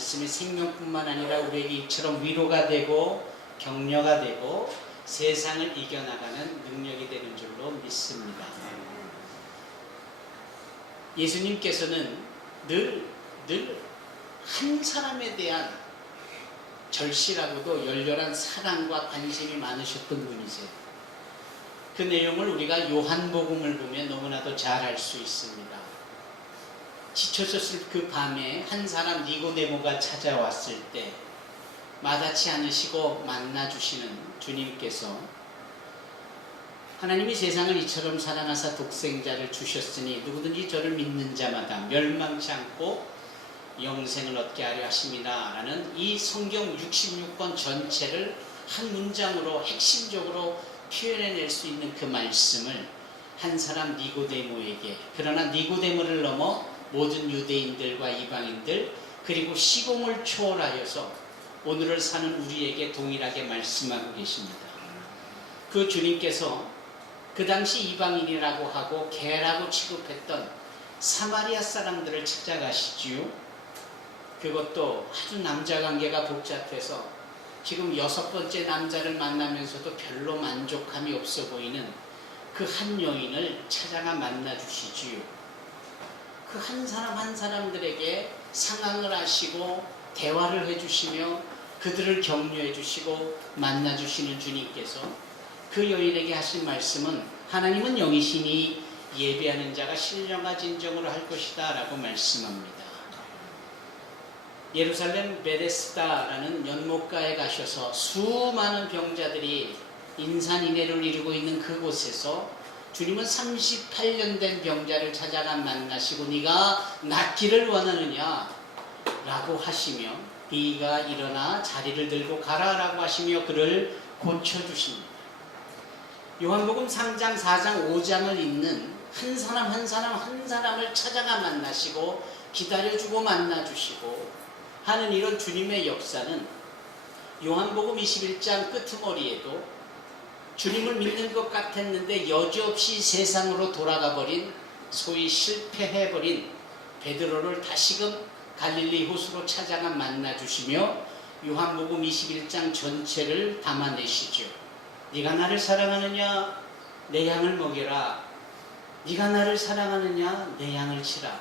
말씀이 생명뿐만 아니라 우리에게 이처럼 위로가 되고 격려가 되고 세상을 이겨나가는 능력이 되는 줄로 믿습니다. 예수님께서는 늘 한 사람에 대한 절실하고도 열렬한 사랑과 관심이 많으셨던 분이세요. 그 내용을 우리가 요한복음을 보면 너무나도 잘 알 수 있습니다. 지쳐졌을 그 밤에 한 사람 니고데모가 찾아왔을 때 마다치 않으시고 만나주시는 주님께서 하나님이 세상을 이처럼 사랑하사 독생자를 주셨으니 누구든지 저를 믿는 자마다 멸망치 않고 영생을 얻게 하려 하십니다 라는 이 성경 66권 전체를 한 문장으로 핵심적으로 표현해낼 수 있는 그 말씀을 한 사람 니고데모에게, 그러나 니고데모를 넘어 모든 유대인들과 이방인들 그리고 시공을 초월하여서 오늘을 사는 우리에게 동일하게 말씀하고 계십니다. 그 주님께서 그 당시 이방인이라고 하고 개라고 취급했던 사마리아 사람들을 찾아가시지요. 그것도 아주 남자관계가 복잡해서 지금 6번째 남자를 만나면서도 별로 만족함이 없어 보이는 그 한 여인을 찾아가 만나주시지요. 그 한 사람 한 사람들에게 상황을 아시고 대화를 해주시며 그들을 격려해 주시고 만나주시는 주님께서 그 여인에게 하신 말씀은 하나님은 영이시니 예배하는 자가 신령과 진정으로 할 것이다 라고 말씀합니다. 예루살렘 베데스다라는 연못가에 가셔서 수많은 병자들이 인산인해를 이루고 있는 그곳에서 주님은 38년 된 병자를 찾아가 만나시고 네가 낫기를 원하느냐 라고 하시며 네가 일어나 자리를 들고 가라 라고 하시며 그를 고쳐주십니다. 요한복음 3장 4장 5장을 읽는 한 사람 한 사람 한 사람을 찾아가 만나시고 기다려주고 만나주시고 하는 이런 주님의 역사는 요한복음 21장 끄트머리에도 주님을 믿는 것 같았는데 여지없이 세상으로 돌아가 버린 소위 실패해버린 베드로를 다시금 갈릴리 호수로 찾아가 만나주시며 요한복음 21장 전체를 담아내시죠. 네가 나를 사랑하느냐 내 양을 먹여라. 네가 나를 사랑하느냐 내 양을 치라.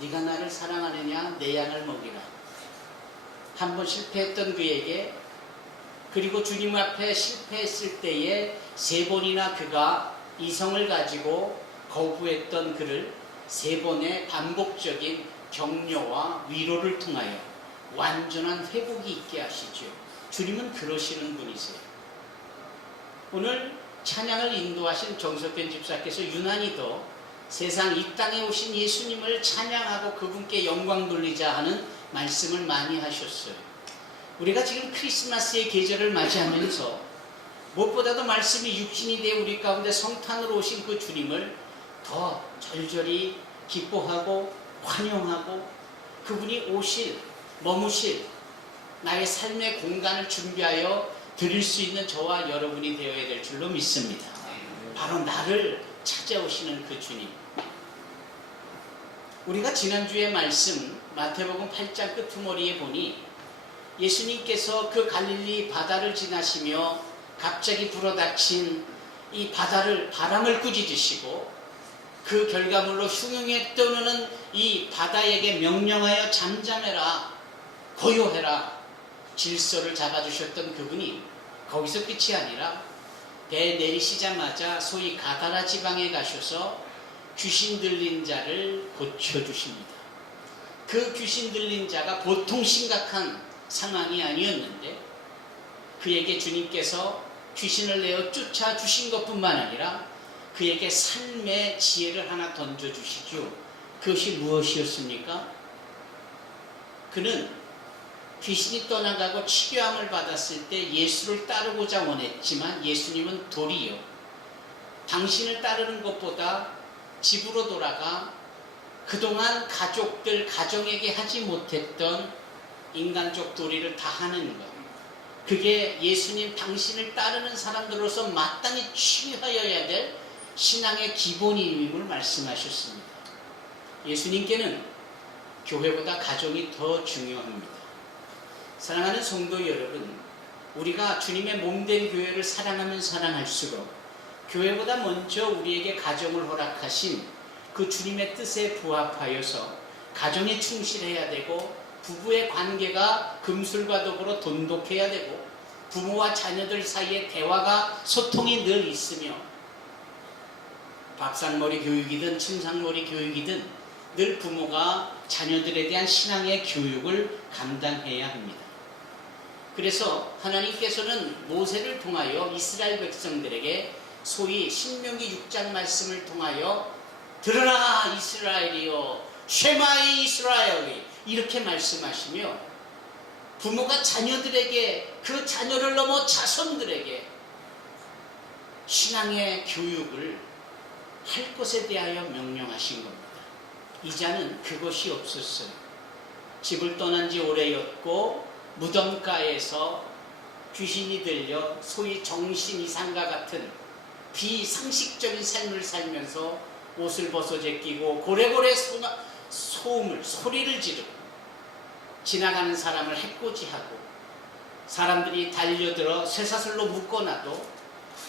네가 나를 사랑하느냐 내 양을 먹이라. 한 번 실패했던 그에게 그리고 주님 앞에 실패했을 때에 3번이나 그가 이성을 가지고 거부했던 그를 3번의 반복적인 격려와 위로를 통하여 완전한 회복이 있게 하시죠. 주님은 그러시는 분이세요. 오늘 찬양을 인도하신 정석현 집사께서 유난히도 세상 이 땅에 오신 예수님을 찬양하고 그분께 영광 돌리자 하는 말씀을 많이 하셨어요. 우리가 지금 크리스마스의 계절을 맞이하면서 무엇보다도 말씀이 육신이 되어 우리 가운데 성탄으로 오신 그 주님을 더 절절히 기뻐하고 환영하고 그분이 오실, 머무실 나의 삶의 공간을 준비하여 드릴 수 있는 저와 여러분이 되어야 될 줄로 믿습니다. 바로 나를 찾아오시는 그 주님. 우리가 지난주에 말씀 마태복음 8장 끄트머리에 보니 예수님께서 그 갈릴리 바다를 지나시며 갑자기 불어닥친 이 바람을 꾸짖으시고 그 결과물로 흉흉에 떠오르는 이 바다에게 명령하여 잠잠해라, 고요해라, 질서를 잡아주셨던 그분이 거기서 끝이 아니라 배 내리시자마자 소위 가다라 지방에 가셔서 귀신 들린 자를 고쳐주십니다. 그 귀신 들린 자가 보통 심각한 상황이 아니었는데 그에게 주님께서 귀신을 내어 쫓아주신 것뿐만 아니라 그에게 삶의 지혜를 하나 던져주시죠. 그것이 무엇이었습니까? 그는 귀신이 떠나가고 치료함을 받았을 때 예수를 따르고자 원했지만 예수님은 도리어 당신을 따르는 것보다 집으로 돌아가 그동안 가정에게 하지 못했던 인간적 도리를 다 하는 것. 그게 예수님 당신을 따르는 사람들로서 마땅히 취하여야 될 신앙의 기본임을 말씀하셨습니다. 예수님께는 교회보다 가정이 더 중요합니다. 사랑하는 성도 여러분, 우리가 주님의 몸된 교회를 사랑하면 사랑할수록 교회보다 먼저 우리에게 가정을 허락하신 그 주님의 뜻에 부합하여서 가정에 충실해야 되고, 부부의 관계가 금술과 더불어 돈독해야 되고, 부모와 자녀들 사이에 대화가 소통이 늘 있으며, 밥상머리 교육이든 침상머리 교육이든 늘 부모가 자녀들에 대한 신앙의 교육을 감당해야 합니다. 그래서 하나님께서는 모세를 통하여 이스라엘 백성들에게 소위 신명기 6장 말씀을 통하여 들으라 이스라엘이여 쉐마이 이스라엘이 이렇게 말씀하시며, 부모가 자녀들에게, 그 자녀를 넘어 자손들에게 신앙의 교육을 할 것에 대하여 명령하신 겁니다. 이자는 그것이 없었어요. 집을 떠난 지 오래였고 무덤가에서 귀신이 들려 소위 정신 이상과 같은 비상식적인 삶을 살면서 옷을 벗어 제끼고 고래고래 소리를 지르고 지나가는 사람을 해코지하고, 사람들이 달려들어 쇠사슬로 묶어놔도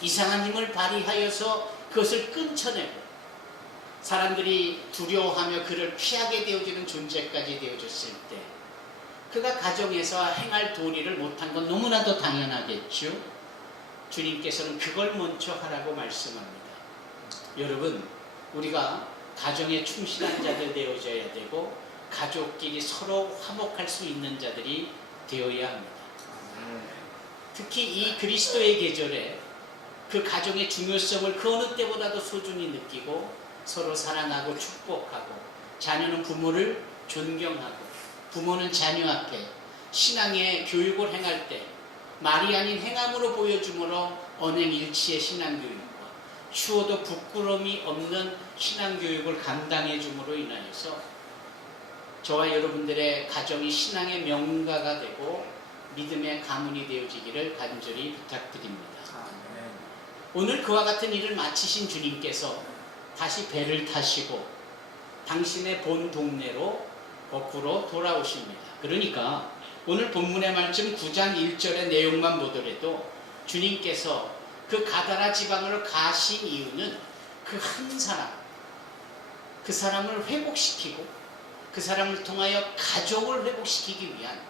이상한 힘을 발휘하여서 그것을 끊쳐내고, 사람들이 두려워하며 그를 피하게 되어지는 존재까지 되어졌을 때, 그가 가정에서 행할 도리를 못한 건 너무나도 당연하겠죠. 주님께서는 그걸 먼저 하라고 말씀합니다. 여러분, 우리가 가정에 충실한 자들 되어져야 되고, 가족끼리 서로 화목할 수 있는 자들이 되어야 합니다. 특히 이 그리스도의 계절에 그 가정의 중요성을 그 어느 때보다도 소중히 느끼고, 서로 사랑하고 축복하고, 자녀는 부모를 존경하고, 부모는 자녀 앞에 신앙의 교육을 행할 때 말이 아닌 행함으로 보여줌으로 언행일치의 신앙교육과 추워도 부끄러움이 없는 신앙교육을 감당해 줌으로 인하여서 저와 여러분들의 가정이 신앙의 명가가 되고 믿음의 가문이 되어지기를 간절히 부탁드립니다. 오늘 그와 같은 일을 마치신 주님께서 다시 배를 타시고 당신의 본 동네로 거꾸로 돌아오십니다. 그러니까 오늘 본문의 말씀 9장 1절의 내용만 보더라도 주님께서 그 가다라 지방으로 가신 이유는 그 한 사람, 그 사람을 회복시키고 그 사람을 통하여 가족을 회복시키기 위한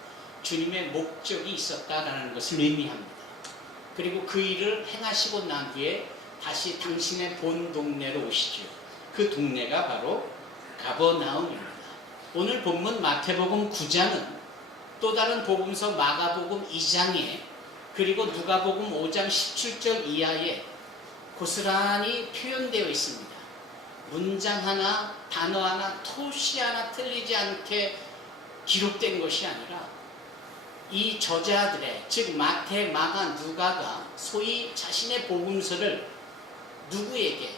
주님의 목적이 있었다라는 것을 의미합니다. 그리고 그 일을 행하시고 난 후에 다시 당신의 본 동네로 오시죠. 그 동네가 바로 가버나움입니다. 오늘 본문 마태복음 9장은 또 다른 복음서 마가복음 2장에 그리고 누가복음 5장 17절 이하에 고스란히 표현되어 있습니다. 문장 하나, 단어 하나, 토시 하나 틀리지 않게 기록된 것이 아니라 이 저자들의, 즉 마태, 마가, 누가가 소위 자신의 복음서를 누구에게?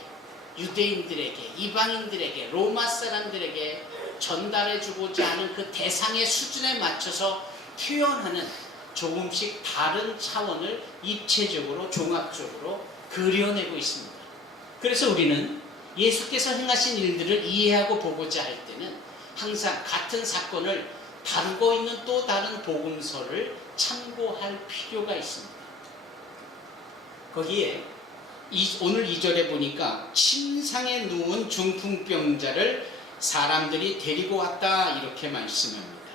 유대인들에게, 이방인들에게, 로마 사람들에게 전달해주고자 하는 그 대상의 수준에 맞춰서 표현하는 조금씩 다른 차원을 입체적으로, 종합적으로 그려내고 있습니다. 그래서 우리는 예수께서 행하신 일들을 이해하고 보고자 할 때는 항상 같은 사건을 다루고 있는 또 다른 복음서를 참고할 필요가 있습니다. 거기에 오늘 2절에 보니까 침상에 누운 중풍병자를 사람들이 데리고 왔다 이렇게 말씀합니다.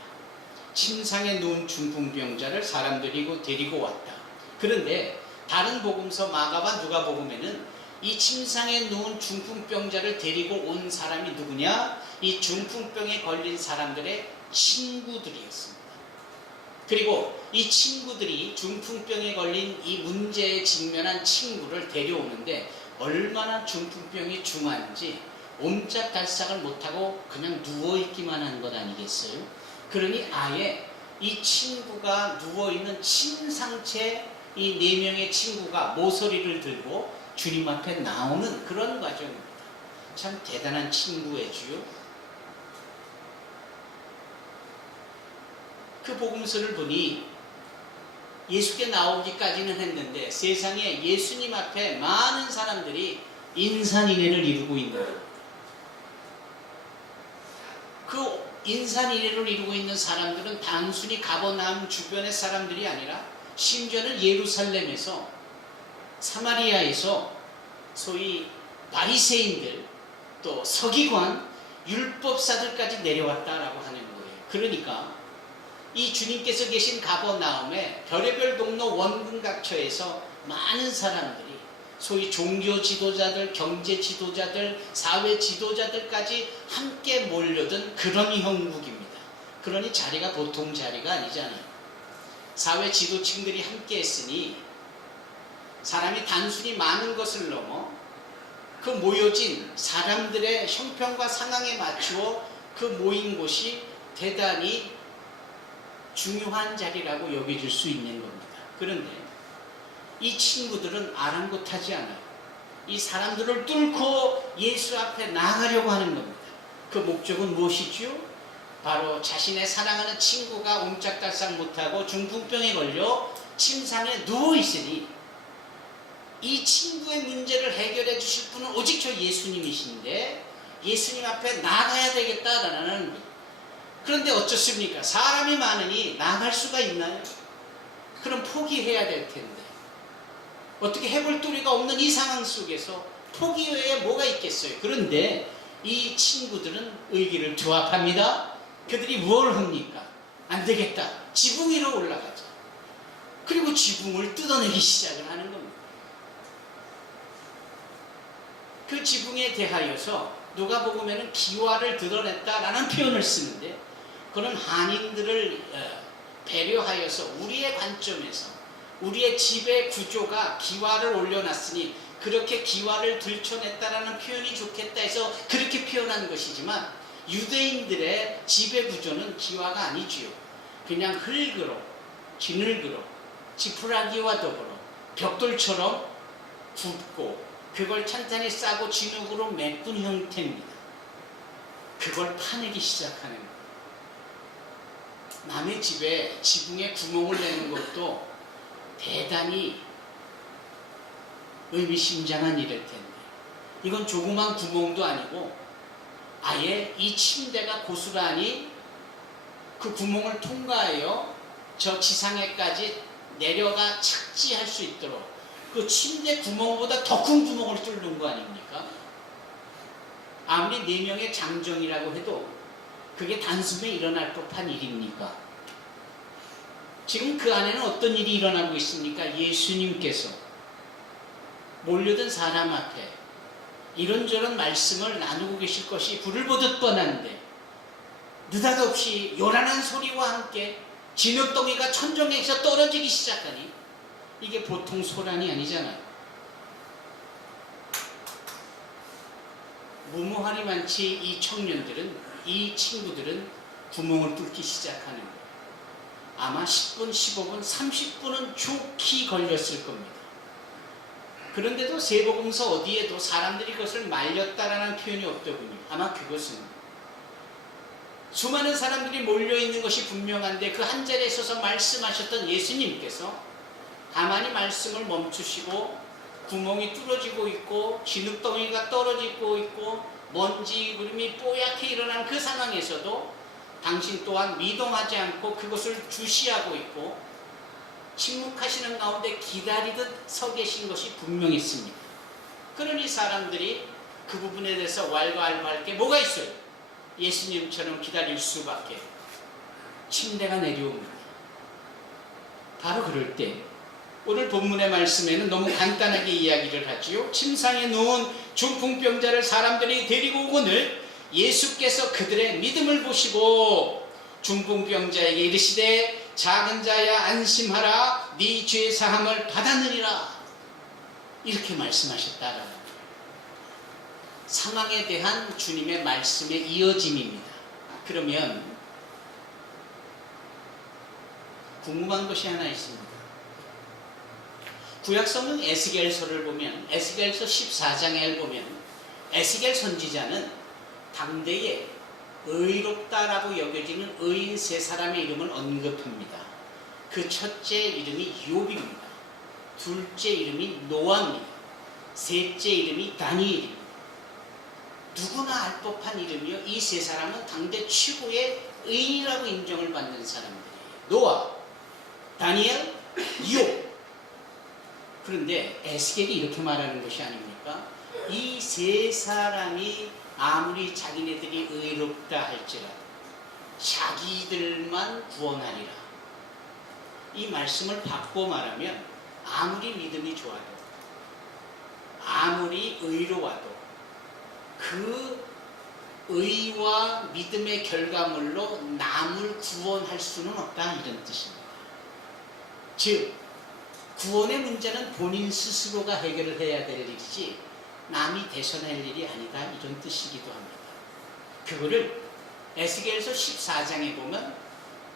침상에 누운 중풍병자를 사람들이 데리고 왔다. 그런데 다른 복음서 마가와 누가복음에는 이 침상에 누운 중풍병자를 데리고 온 사람이 누구냐? 이 중풍병에 걸린 사람들의 친구들이었습니다. 그리고 이 친구들이 중풍병에 걸린 이 문제에 직면한 친구를 데려오는데 얼마나 중풍병이 중한지 옴짝달싹을 못하고 그냥 누워있기만 한 것 아니겠어요? 그러니 아예 이 친구가 누워있는 침상채 이 4명의 친구가 모서리를 들고 주님 앞에 나오는 그런 과정입니다. 참 대단한 친구애지요. 그 복음서를 보니 예수께 나오기까지는 했는데 세상에 예수님 앞에 많은 사람들이 인산인해를 이루고 있는 거예요. 그 인산인해를 이루고 있는 사람들은 단순히 가버나움 주변의 사람들이 아니라 심지어는 예루살렘에서, 사마리아에서 소위 바리새인들, 또 서기관, 율법사들까지 내려왔다라고 하는 거예요. 그러니까 이 주님께서 계신 가버나움에 별의별 동로 원근각처에서 많은 사람들이 소위 종교 지도자들, 경제 지도자들, 사회 지도자들까지 함께 몰려든 그런 형국입니다. 그러니 자리가 보통 자리가 아니잖아요. 사회 지도층들이 함께 했으니 사람이 단순히 많은 것을 넘어 그 모여진 사람들의 형편과 상황에 맞추어 그 모인 곳이 대단히 중요한 자리라고 여겨질 수 있는 겁니다. 그런데 이 친구들은 아랑곳하지 않아요. 이 사람들을 뚫고 예수 앞에 나아가려고 하는 겁니다. 그 목적은 무엇이죠? 바로 자신의 사랑하는 친구가 옴짝달싹 못하고 중풍병에 걸려 침상에 누워있으니 이 친구의 문제를 해결해 주실 분은 오직 저 예수님이신데 예수님 앞에 나가야 되겠다라는 거예요. 그런데 어쩌습니까? 사람이 많으니 나갈 수가 있나요? 그럼 포기해야 될 텐데 어떻게 해볼 도리가 없는 이 상황 속에서 포기 외에 뭐가 있겠어요? 그런데 이 친구들은 의기를 조합합니다. 그들이 뭘 합니까? 안 되겠다. 지붕 위로 올라가자. 그리고 지붕을 뜯어내기 시작을 하는 겁니다. 그 지붕에 대하여서 누가복음에는 기와를 드러냈다라는 표현을 쓰는데 그런 한인들을 배려하여서 우리의 관점에서 우리의 집의 구조가 기와를 올려놨으니 그렇게 기와를 들춰냈다라는 표현이 좋겠다 해서 그렇게 표현한 것이지만 유대인들의 집의 구조는 기와가 아니지요. 그냥 흙으로, 진흙으로, 지푸라기와 더불어 벽돌처럼 굽고 그걸 찬탄히 싸고 진흙으로 메꾼 형태입니다. 그걸 파내기 시작하는 거예요. 남의 집에 지붕에 구멍을 내는 것도 대단히 의미심장한 일일 텐데 이건 조그만 구멍도 아니고 아예 이 침대가 고스란히 그 구멍을 통과하여 저 지상에까지 내려가 착지할 수 있도록 그 침대 구멍보다 더 큰 구멍을 뚫는 거 아닙니까? 아무리 4명의 장정이라고 해도 그게 단숨에 일어날 법한 일입니까? 지금 그 안에는 어떤 일이 일어나고 있습니까? 예수님께서 몰려든 사람 앞에 이런저런 말씀을 나누고 계실 것이 불을 보듯 뻔한데 느닷없이 요란한 소리와 함께 진흙덩이가 천정에서 떨어지기 시작하니 이게 보통 소란이 아니잖아요. 무모하리만치 이 청년들은, 이 친구들은 구멍을 뚫기 시작하는 거예요. 아마 10분, 15분, 30분은 좋게 걸렸을 겁니다. 그런데도 세복음서 어디에도 사람들이 그것을 말렸다라는 표현이 없더군요. 아마 그것은 수많은 사람들이 몰려있는 것이 분명한데 그 한 자리에 서서 말씀하셨던 예수님께서 가만히 말씀을 멈추시고 구멍이 뚫어지고 있고 진흙덩이가 떨어지고 있고 먼지 구름이 뽀얗게 일어난 그 상황에서도 당신 또한 미동하지 않고 그것을 주시하고 있고 침묵하시는 가운데 기다리듯 서 계신 것이 분명했습니다. 그러니 사람들이 그 부분에 대해서 왈가왈부할 게 뭐가 있어요? 예수님처럼 기다릴 수밖에. 침대가 내려옵니다. 바로 그럴 때 오늘 본문의 말씀에는 너무 간단하게 이야기를 하지요. 침상에 누운 중풍병자를 사람들이 데리고 오거늘 예수께서 그들의 믿음을 보시고 중풍병자에게 이르시되 작은 자야 안심하라 네 죄 사함을 받았느니라 이렇게 말씀하셨다라는 거예요. 상황에 대한 주님의 말씀의 이어짐입니다. 그러면 궁금한 것이 하나 있습니다. 구약성경 에스겔서를 보면 에스겔서 14장에 보면 에스겔 선지자는 당대에 의롭다라고 여겨지는 의인 3사람의 이름을 언급합니다. 그 첫째 이름이 욥입니다. 둘째 이름이 노아입니다. 셋째 이름이 다니엘입니다. 누구나 알 법한 이름이요. 이 세 사람은 당대 최고의 의인이라고 인정을 받는 사람들이에요. 노아, 다니엘, 욥. 그런데 에스겔이 이렇게 말하는 것이 아닙니까? 이 세 사람이 아무리 자기네들이 의롭다 할지라도 자기들만 구원하리라. 이 말씀을 바꿔 말하면 아무리 믿음이 좋아도 아무리 의로워도 그 의와 믿음의 결과물로 남을 구원할 수는 없다, 이런 뜻입니다. 즉 구원의 문제는 본인 스스로가 해결을 해야 될 일이지 남이 대선할 일이 아니다, 이런 뜻이기도 합니다. 그거를 에스겔서 14장에 보면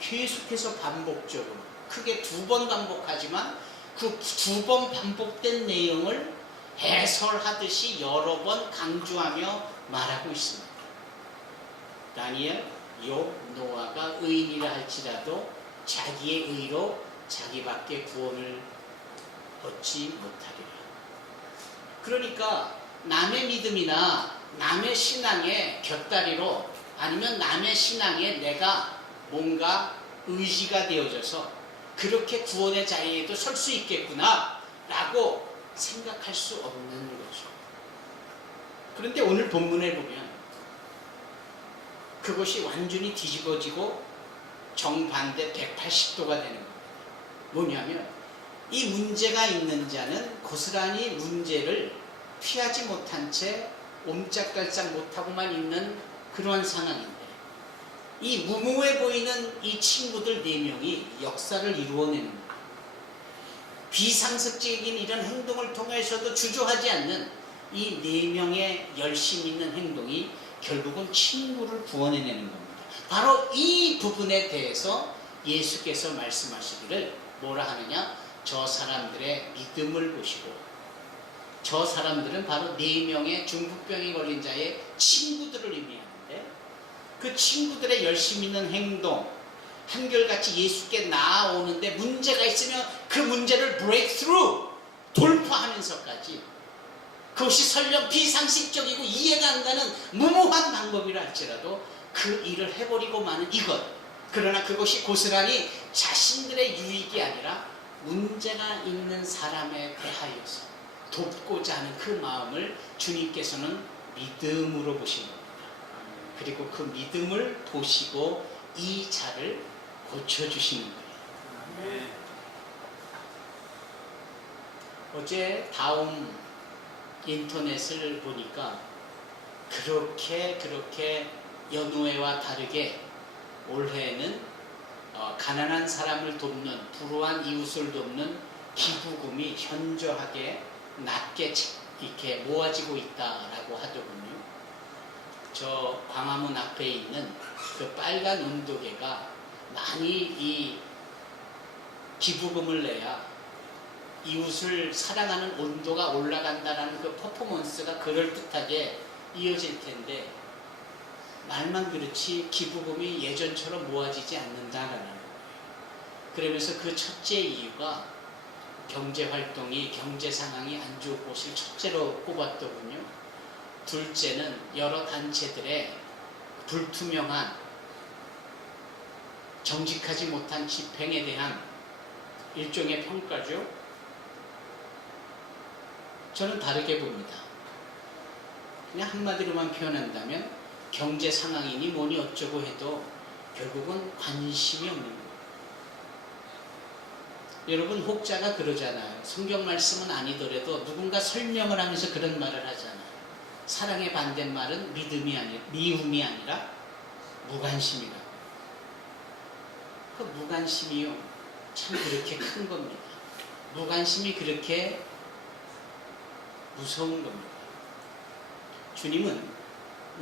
계속해서 반복적으로 크게 2번 반복하지만 그 2번 반복된 내용을 해설하듯이 여러 번 강조하며 말하고 있습니다. 다니엘, 욥, 노아가 의인이라 할지라도 자기의 의로 자기밖에 구원을 얻지 못하리라. 그러니까 남의 믿음이나 남의 신앙의 곁다리로 아니면 남의 신앙에 내가 뭔가 의지가 되어져서 그렇게 구원의 자리에도 설 수 있겠구나 라고 생각할 수 없는 거죠. 그런데 오늘 본문에 보면 그것이 완전히 뒤집어지고 정반대 180도가 되는 겁니다. 뭐냐면 이 문제가 있는 자는 고스란히 문제를 피하지 못한 채 옴짝달싹 못하고만 있는 그러한 상황인데 이 무모해 보이는 이 친구들 4명이 역사를 이루어내는 거예요. 비상식적인 이런 행동을 통해서도 주저하지 않는 이 4명의 열심 있는 행동이 결국은 친구를 구원해내는 겁니다. 바로 이 부분에 대해서 예수께서 말씀하시기를 뭐라 하느냐? 저 사람들의 믿음을 보시고, 저 사람들은 바로 4명의 중풍병이 걸린 자의 친구들을 의미하는데 그 친구들의 열심 있는 행동, 한결같이 예수께 나아오는데 문제가 있으면 그 문제를 break through, 돌파하면서까지 그것이 설령 비상식적이고 이해가 안 가는 무모한 방법이라 할지라도 그 일을 해버리고 마는 이것, 그러나 그것이 고스란히 자신들의 유익이 아니라 문제가 있는 사람에 대하여서 돕고자 하는 그 마음을 주님께서는 믿음으로 보신 겁니다. 그리고 그 믿음을 보시고 이 자를 고쳐주시는 거예요. 어제 다음 인터넷을 보니까 그렇게 연후회와 다르게 올해는 가난한 사람을 돕는, 불우한 이웃을 돕는 기부금이 현저하게 낮게 이렇게 모아지고 있다라고 하더군요. 저 광화문 앞에 있는 그 빨간 온도계가 많이 이 기부금을 내야 이웃을 사랑하는 온도가 올라간다라는 그 퍼포먼스가 그럴듯하게 이어질 텐데 말만 그렇지 기부금이 예전처럼 모아지지 않는다라는 거예요. 그러면서 그 첫째 이유가 경제활동이, 경제 상황이 안 좋은 곳을 첫째로 꼽았더군요. 둘째는 여러 단체들의 불투명한, 정직하지 못한 집행에 대한 일종의 평가죠. 저는 다르게 봅니다. 그냥 한마디로만 표현한다면 경제 상황이니 뭐니 어쩌고 해도 결국은 관심이 없는 거예요. 여러분, 혹자가 그러잖아요. 성경 말씀은 아니더라도 누군가 설명을 하면서 그런 말을 하잖아요. 사랑의 반대말은 미움이 아니라 무관심이라고. 그 무관심이요, 참 그렇게 큰 겁니다. 무관심이 그렇게 무서운 겁니다. 주님은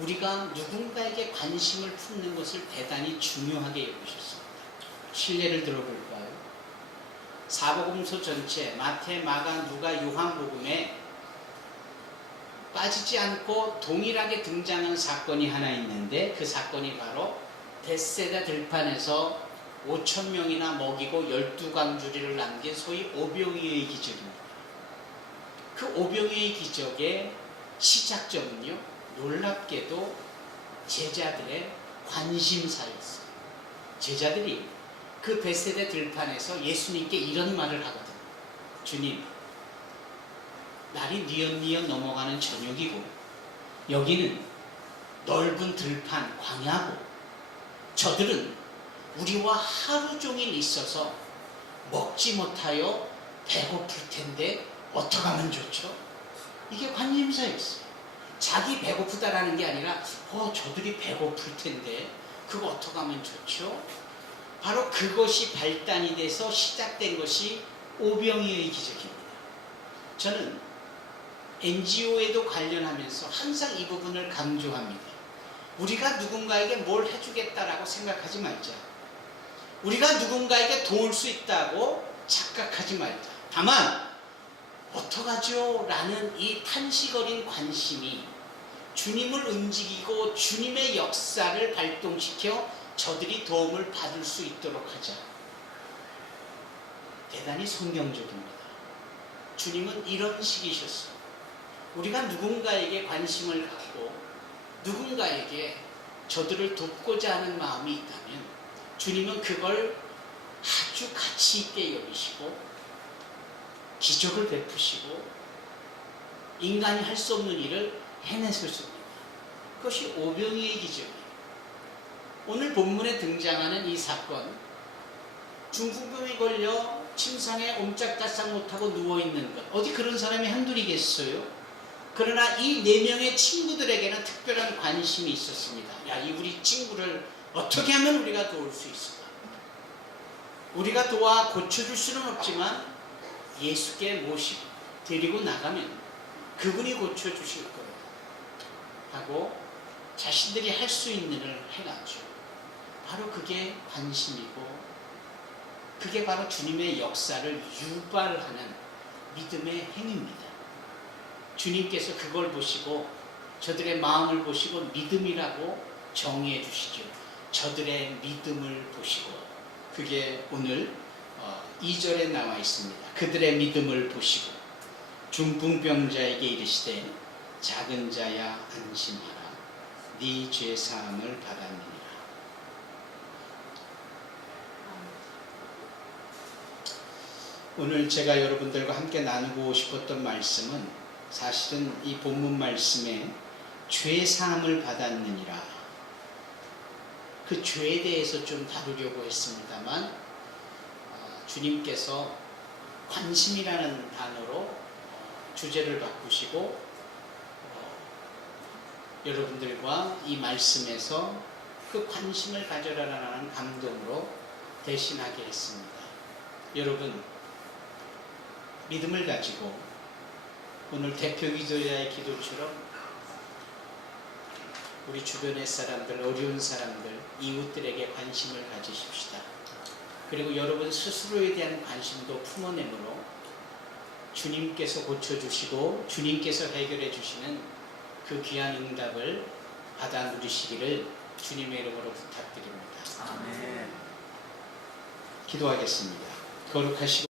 우리가 누군가에게 관심을 품는 것을 대단히 중요하게 여기셨습니다. 실례를 들어볼까요? 사복음서 전체 마태, 마가, 누가, 요한복음에 빠지지 않고 동일하게 등장하는 사건이 하나 있는데 그 사건이 바로 벳세다 들판에서 5,000명이나 먹이고 12광주리를 남긴 소위 오병이어의 기적입니다. 그 오병이어의 기적의 시작점은요, 놀랍게도 제자들의 관심사였어요. 제자들이 그 베세다 들판에서 예수님께 이런 말을 하거든요. 주님, 날이 뉘엿뉘엿 넘어가는 저녁이고 여기는 넓은 들판, 광야고 저들은 우리와 하루 종일 있어서 먹지 못하여 배고플 텐데 어떡하면 좋죠? 이게 관심사였어요. 자기 배고프다라는 게 아니라 저들이 배고플 텐데 그거 어떡하면 좋죠? 바로 그것이 발단이 돼서 시작된 것이 오병이어의 기적입니다. 저는 NGO에도 관련하면서 항상 이 부분을 강조합니다. 우리가 누군가에게 뭘 해주겠다라고 생각하지 말자. 우리가 누군가에게 도울 수 있다고 착각하지 말자. 다만 어떡하죠? 라는 이 탄식 어린 관심이 주님을 움직이고 주님의 역사를 발동시켜 저들이 도움을 받을 수 있도록 하자. 대단히 성경적입니다. 주님은 이런 식이셨어요. 우리가 누군가에게 관심을 갖고 누군가에게 저들을 돕고자 하는 마음이 있다면 주님은 그걸 아주 가치 있게 여기시고 기적을 베푸시고 인간이 할 수 없는 일을 해내셨습니다. 그것이 오병이어의 기적이에요. 오늘 본문에 등장하는 이 사건, 중풍병에 걸려 침상에 옴짝달싹 못하고 누워있는 것, 어디 그런 사람이 한둘이겠어요? 그러나 이 4명의 친구들에게는 특별한 관심이 있었습니다. 이 우리 친구를 어떻게 하면 우리가 도울 수 있을까? 우리가 도와 고쳐줄 수는 없지만 예수께 데리고 나가면 그분이 고쳐주실 거예요 하고 자신들이 할 수 있는 일을 해가죠. 바로 그게 관심이고 그게 바로 주님의 역사를 유발하는 믿음의 행위입니다. 주님께서 그걸 보시고 저들의 마음을 보시고 믿음이라고 정의해 주시죠. 저들의 믿음을 보시고 그게 오늘 2절에 나와 있습니다. 그들의 믿음을 보시고 중풍병자에게 이르시되 작은 자야 안심하라. 네 죄 사함을 받았느니라. 오늘 제가 여러분들과 함께 나누고 싶었던 말씀은 사실은 이 본문 말씀에 죄 사함을 받았느니라. 그 죄에 대해서 좀 다루려고 했습니다만 주님께서 관심이라는 단어로 주제를 바꾸시고 여러분들과 이 말씀에서 그 관심을 가져라라는 감동으로 대신하게 했습니다. 여러분, 믿음을 가지고 오늘 대표 기도자의 기도처럼 우리 주변의 사람들, 어려운 사람들, 이웃들에게 관심을 가지십시다. 그리고 여러분 스스로에 대한 관심도 품어내므로 주님께서 고쳐주시고 주님께서 해결해 주시는 그 귀한 응답을 받아 누리시기를 주님의 이름으로 부탁드립니다. 아멘. 기도하겠습니다. 거룩하시고